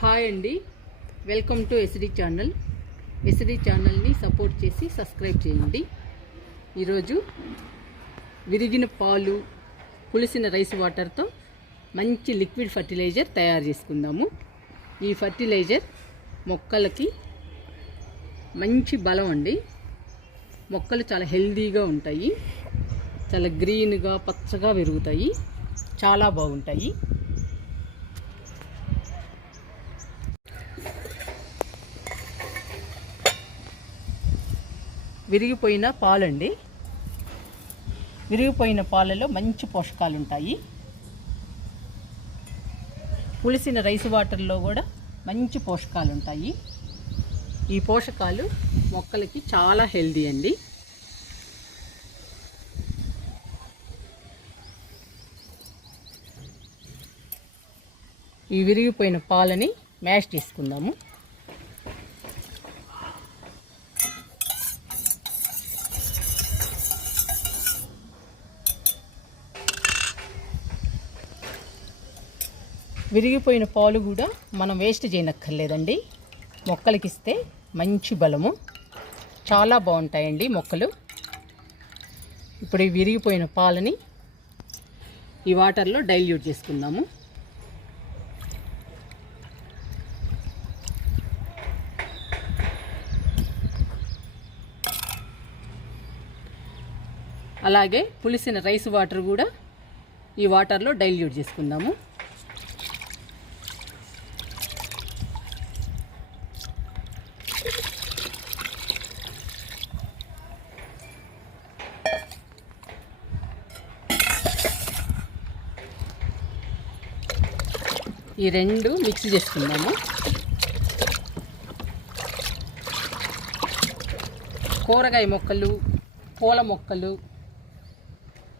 Hi అండి, welcome to SD channel. SD ఛానల్ని support చేసి సబ్స్క్రైబ్ చేయండి. ఈరోజు విరిగిన పాలు, పులిసిన రైస్ వాటర్తో మంచి లిక్విడ్ ఫర్టిలైజర్ తయారు చేసుకుందాము. ఈ ఫర్టిలైజర్ మొక్కలకి మంచి బలం అండి. మొక్కలు చాలా హెల్దీగా ఉంటాయి, చాలా గ్రీన్గా పచ్చగా పెరుగుతాయి, చాలా బాగుంటాయి. విరిగిపోయిన పాలండి. విరిగిపోయిన పాలలో మంచి పోషకాలు ఉంటాయి. పులిసిన రైస్ వాటర్లో కూడా మంచి పోషకాలు ఉంటాయి. ఈ పోషకాలు మొక్కలకి చాలా హెల్దీ అండి. ఈ విరిగిపోయిన పాలని మ్యాష్ చేసుకుందాము. విరిగిపోయిన పాలు కూడా మనం వేస్ట్ చేయనక్కర్లేదండి. మొక్కలకి ఇస్తే మంచి బలము, చాలా బాగుంటాయండి మొక్కలు. ఇప్పుడు ఈ విరిగిపోయిన పాలని ఈ వాటర్లో డైల్యూట్ చేసుకుందాము. అలాగే పులిసిన రైస్ వాటర్ కూడా ఈ వాటర్లో డైల్యూట్ చేసుకుందాము. ఈ రెండు మిక్స్ చేసుకుందాము. కూరగాయ మొక్కలు, పూల మొక్కలు,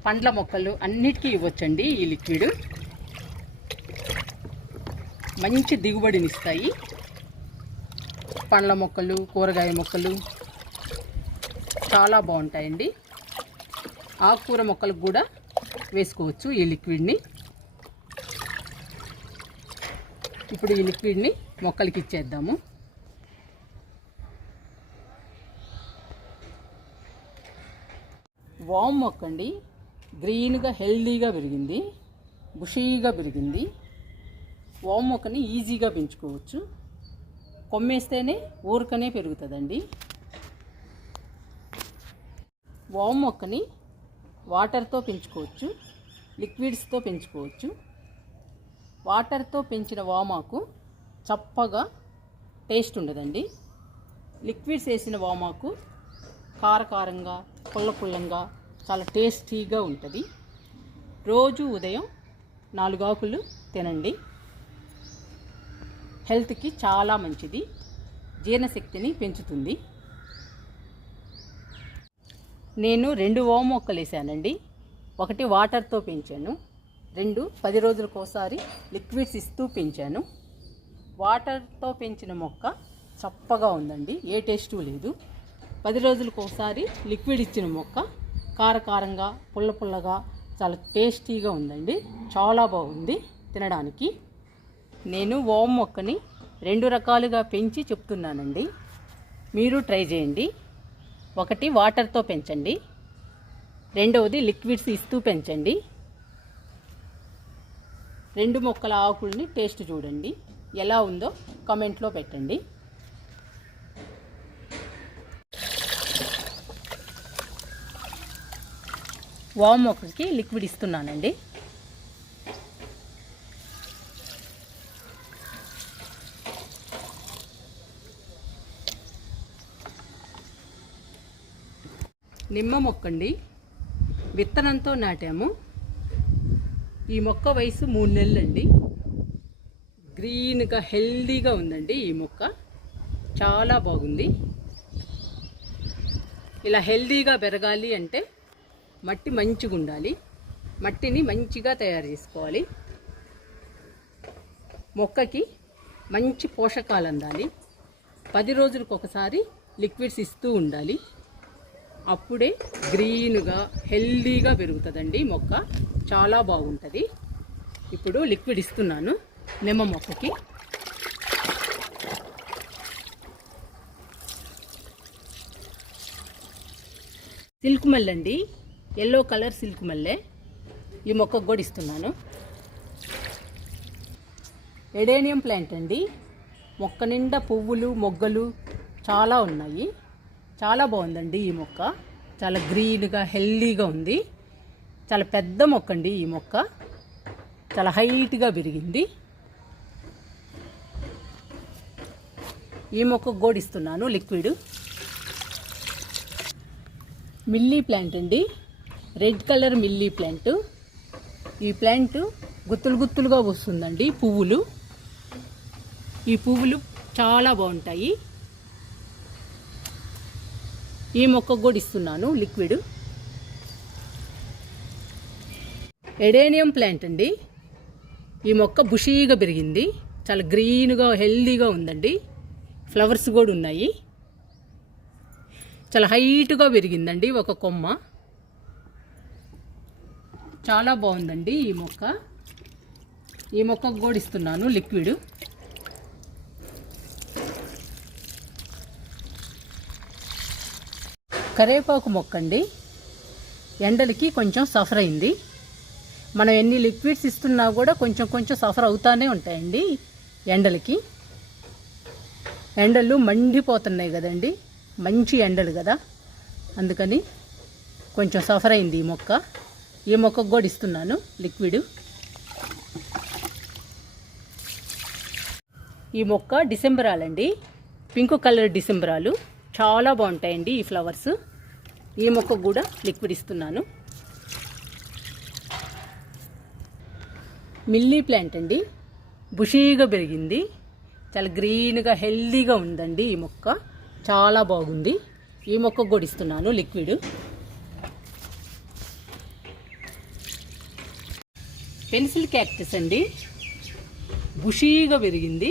పండ్ల మొక్కలు అన్నిటికీ ఇవ్వచ్చండి. ఈ లిక్విడ్ మంచి దిగుబడినిస్తాయి. పండ్ల మొక్కలు, కూరగాయ మొక్కలు చాలా బాగుంటాయండి. ఆకుకూర మొక్కలకు కూడా వేసుకోవచ్చు ఈ లిక్విడ్ని. ఇప్పుడు ఈ లిక్విడ్ని మొక్కలకి ఇచ్చేద్దాము. వామ్ మొక్క అండి, గ్రీన్గా హెల్దీగా పెరిగింది, బుషీగా పెరిగింది. వామ్ మొక్కని ఈజీగా పెంచుకోవచ్చు. కొమ్మేస్తేనే ఊరకనే పెరుగుతుందండి. వామ్ మొక్కని వాటర్తో పెంచుకోవచ్చు, లిక్విడ్స్తో పెంచుకోవచ్చు. వాటర్తో పెంచిన వామాకు చప్పగా టేస్ట్ ఉండదండి. లిక్విడ్స్ వేసిన వామాకు కారకారంగా, పుల్లపుల్లంగా, చాలా టేస్టీగా ఉంటుంది. రోజు ఉదయం 4 ఆకులు తినండి. హెల్త్కి చాలా మంచిది, జీర్ణశక్తిని పెంచుతుంది. నేను 2 వామ మొక్కలు వేసానండి. ఒకటి వాటర్తో పెంచాను, 2 10 రోజులకోసారి లిక్విడ్స్ ఇస్తూ పెంచాను. వాటర్తో పెంచిన మొక్క చప్పగా ఉందండి, ఏ టేస్టు లేదు. 10 రోజులకోసారి లిక్విడ్ ఇచ్చిన మొక్క కారకారంగా, పుల్లపుల్లగా, చాలా టేస్టీగా ఉందండి. చాలా బాగుంది తినడానికి. నేను వామ్ మొక్కని 2 రకాలుగా పెంచి చెప్తున్నానండి. మీరు ట్రై చేయండి. ఒకటి వాటర్తో పెంచండి, రెండవది లిక్విడ్స్ ఇస్తూ పెంచండి. 2 మొక్కల ఆకుల్ని టేస్ట్ చూడండి, ఎలా ఉందో కామెంట్లో పెట్టండి. వామ్ మొక్కకి లిక్విడ్ ఇస్తున్నానండి. నిమ్మ మొక్కండి, విత్తనంతో నాటాము. ఈ మొక్క వయసు 3 నెలలండి. గ్రీన్గా హెల్దీగా ఉందండి. ఈ మొక్క చాలా బాగుంది. ఇలా హెల్దీగా పెరగాలి అంటే మట్టి మంచిగా ఉండాలి. మట్టిని మంచిగా తయారు చేసుకోవాలి. మొక్కకి మంచి పోషకాలు అందాలి. 10 రోజులకు ఒకసారి లిక్విడ్స్ ఇస్తూ ఉండాలి. అప్పుడే గ్రీన్గా హెల్దీగా పెరుగుతుందండి మొక్క, చాలా బాగుంటుంది. ఇప్పుడు లిక్విడ్ ఇస్తున్నాను నిమ్మ మొక్కకి. సిల్క్ మల్లె అండి, ఎల్లో కలర్ సిల్క్ మల్లె. ఈ మొక్కకు కూడా ఇస్తున్నాను. ఎడేనియం ప్లాంట్ అండి, మొక్క నిండా పువ్వులు మొగ్గలు చాలా ఉన్నాయి. చాలా బాగుందండి ఈ మొక్క. చాలా గ్రీన్గా హెల్దీగా ఉంది. చాలా పెద్ద మొక్క అండి ఈ మొక్క. చాలా హైట్గా పెరిగింది. ఈ మొక్కకు కూడా ఇస్తున్నాను లిక్విడ్. మిల్లీ ప్లాంట్ అండి, రెడ్ కలర్ మిల్లీ ప్లాంట్. ఈ ప్లాంట్ గుత్తులు గుత్తులుగా వస్తుందండి పువ్వులు. ఈ పువ్వులు చాలా బాగుంటాయి. ఈ మొక్కకు కూడా ఇస్తున్నాను లిక్విడ్. ఎడేనియం ప్లాంట్ అండి, ఈ మొక్క బుషీగా పెరిగింది. చాలా గ్రీన్గా హెల్దీగా ఉందండి. ఫ్లవర్స్ కూడా ఉన్నాయి. చాలా హైట్గా పెరిగిందండి ఒక కొమ్మ. చాలా బాగుందండి ఈ మొక్క. ఈ మొక్కకు కూడా ఇస్తున్నాను లిక్విడ్. కరివేపాకు మొక్క అండి, ఎండలకి కొంచెం సఫర్ అయింది. మనం ఎన్ని లిక్విడ్స్ ఇస్తున్నా కూడా కొంచెం కొంచెం సఫర్ అవుతానే ఉంటాయండి ఎండలకి. ఎండలు మండిపోతున్నాయి కదండి, మంచి ఎండలు కదా, అందుకని కొంచెం సఫర్ అయింది ఈ మొక్క. ఈ మొక్కకు కూడా ఇస్తున్నాను లిక్విడ్. ఈ మొక్క డిసెంబరాలండి, పింక్ కలర్ డిసెంబరాలు. చాలా బాగుంటాయండి ఈ ఫ్లవర్స్. ఈ మొక్కకు కూడా లిక్విడ్ ఇస్తున్నాను. మిల్లీ ప్లాంట్ అండి, బుషీగా పెరిగింది. చాలా గ్రీన్గా హెల్దీగా ఉందండి ఈ మొక్క. చాలా బాగుంది. ఈ మొక్కకు కూడా ఇస్తున్నాను లిక్విడ్. పెన్సిల్ క్యాక్టస్ అండి, బుషీగా పెరిగింది.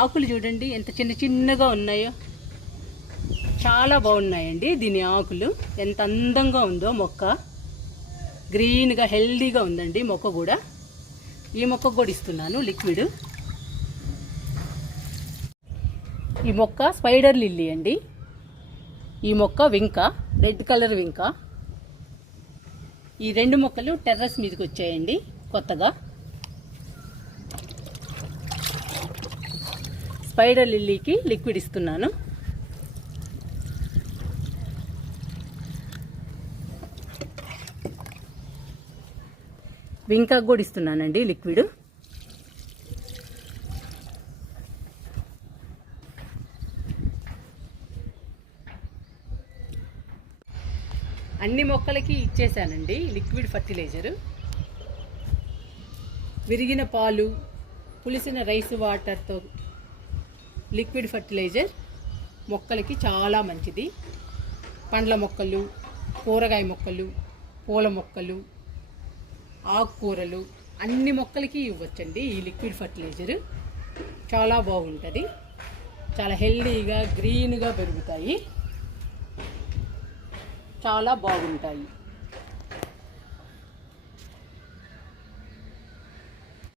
ఆకులు చూడండి ఎంత చిన్న చిన్నగా ఉన్నాయో, చాలా బాగున్నాయండి దీని ఆకులు. ఎంత అందంగా ఉందో మొక్క. గ్రీన్గా హెల్దీగా ఉందండి మొక్క కూడా. ఈ మొక్కకు కూడా ఇస్తున్నాను లిక్విడ్. ఈ మొక్క స్పైడర్ లిల్లీ అండి. ఈ మొక్క వింక, రెడ్ కలర్ వింక. ఈ రెండు మొక్కలు టెర్రస్ మీదకి వచ్చాయండి కొత్తగా. స్పైడర్ లిల్లీకి లిక్విడ్ ఇస్తున్నాను. వింకాకు కూడా ఇస్తున్నానండి లిక్విడ్. అన్ని మొక్కలకి ఇచ్చేసానండి లిక్విడ్ ఫర్టిలైజరు. విరిగిన పాలు, పులిసిన రైస్ వాటర్తో లిక్విడ్ ఫర్టిలైజర్ మొక్కలకి చాలా మంచిది. పండ్ల మొక్కలు, కూరగాయ మొక్కలు, పూల మొక్కలు, ఆకుకూరలు అన్ని మొక్కలకి ఇవ్వచ్చండి ఈ లిక్విడ్ ఫర్టిలైజరు. చాలా బాగుంటుంది. చాలా హెల్దీగా గ్రీన్గా పెరుగుతాయి. చాలా బాగుంటాయి.